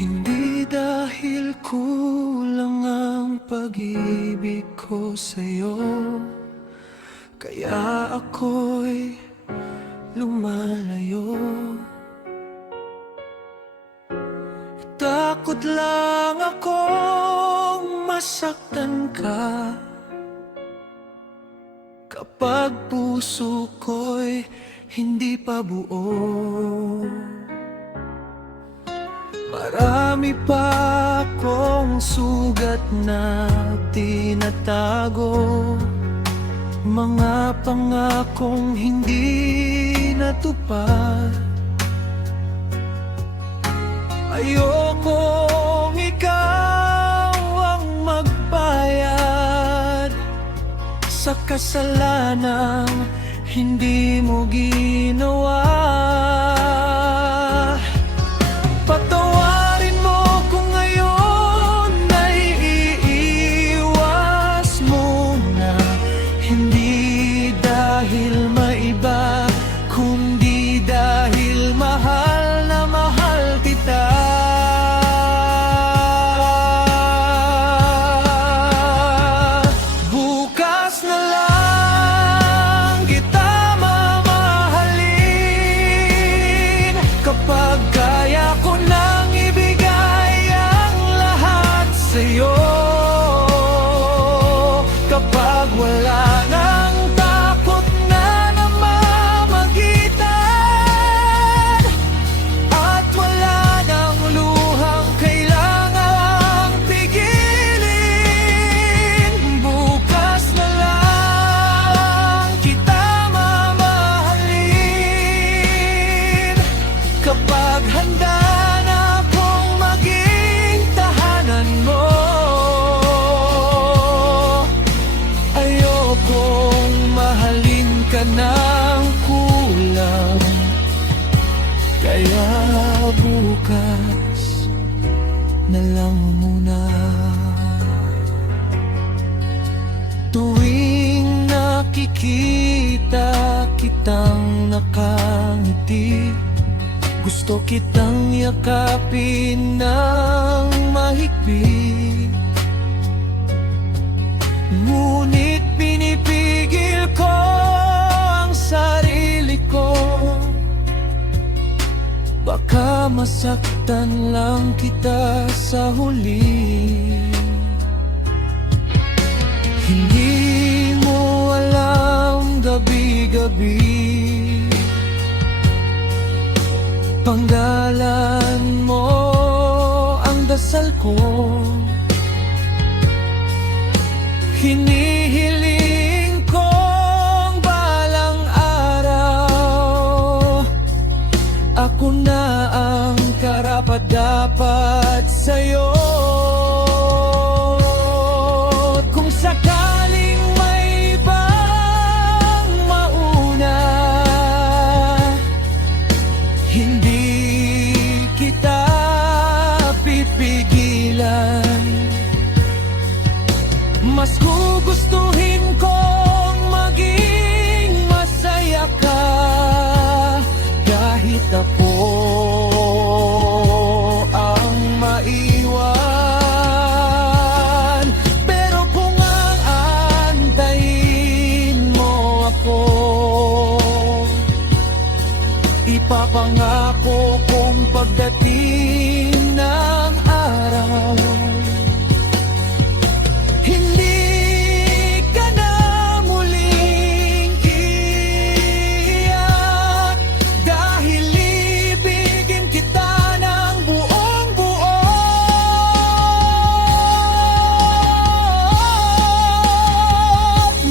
Hindi dahil kulang ang pag-ibig ko sa'yo, kaya ako'y lumalayo. Takot lang akong masaktan ka kapag puso ko'y hindi pa buo. Marami pa akong sugat na tinatago, mga pangakong hindi natupad. Ayokong ikaw ang magbayad sa kasalanang hindi mo ginawa. Patawarin mo kung ngayon ay iiwas mo na, hindi dahil maiba, kundi dahil mahal na mahal kita. Bukas na lang kita mamahalin, kapag kaya ko nang ibigay ang lahat sa'yo, kapag wala nang takot na namamagitan, at wala nang luhang kailangang pigilin. Bukas na lang kita mamahalin, kapag handa na akong maging tahanan mo. Ayokong mahalin ka ng kulang, kaya bukas na lang muna. Tuwing nakikita kitang nakangiti, gusto kitang yakapin ng mahigpit. Ngunit pinipigil ko ang sarili ko, baka masaktan lang kita sa huli. Hindi mo alam, gabi-gabi panggalan mo ang dasal ko. Hinihiling kong balang araw ako na ang karapat-dapat sa'yo. Kung sakaling may ibang mauna, hindi kita pipigilan. Mas gugustuhin kong maging masaya ka, kahit ako ang maiwan. Pero kung ang antayin mo ako, ipapangako kong pagdating ng araw, hindi ka na muling iiyak, dahil ibigin kita ng buong buo.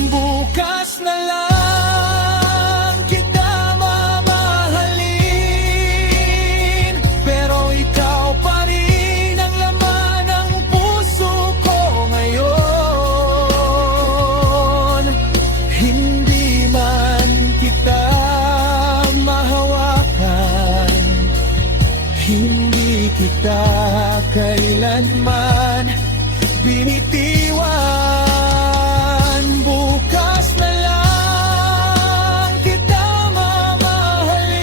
Bukas na lang kita mamahalin, pero ikaw pa rin ang laman ng puso ko ngayon. Hindi man kita mahawakan, hindi kita kailanman binitiwan. Bukas na lang kita mamahalin,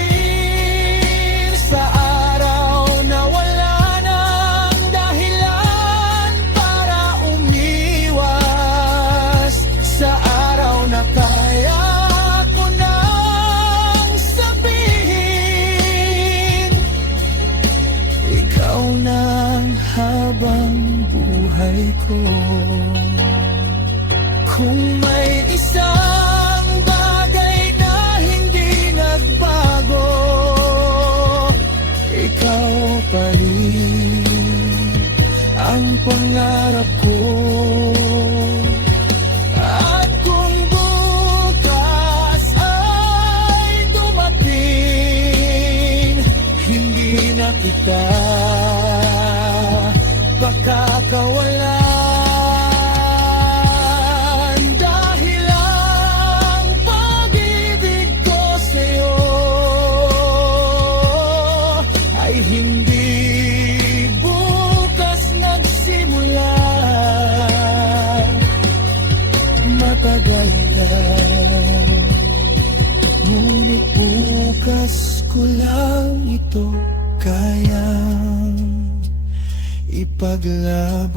sa araw na wala na habang buhay ko. Kung may isang bagay na hindi nagbago, ikaw pa rin ang pangarap ko. At kung bukas ay dumating, hindi na kita pakakawalan, dahil ang pag-ibig ko sa'yo ay hindi bukas nagsimula. Matagal na, ngunit bukas ko lang ito kayang ipaglaban.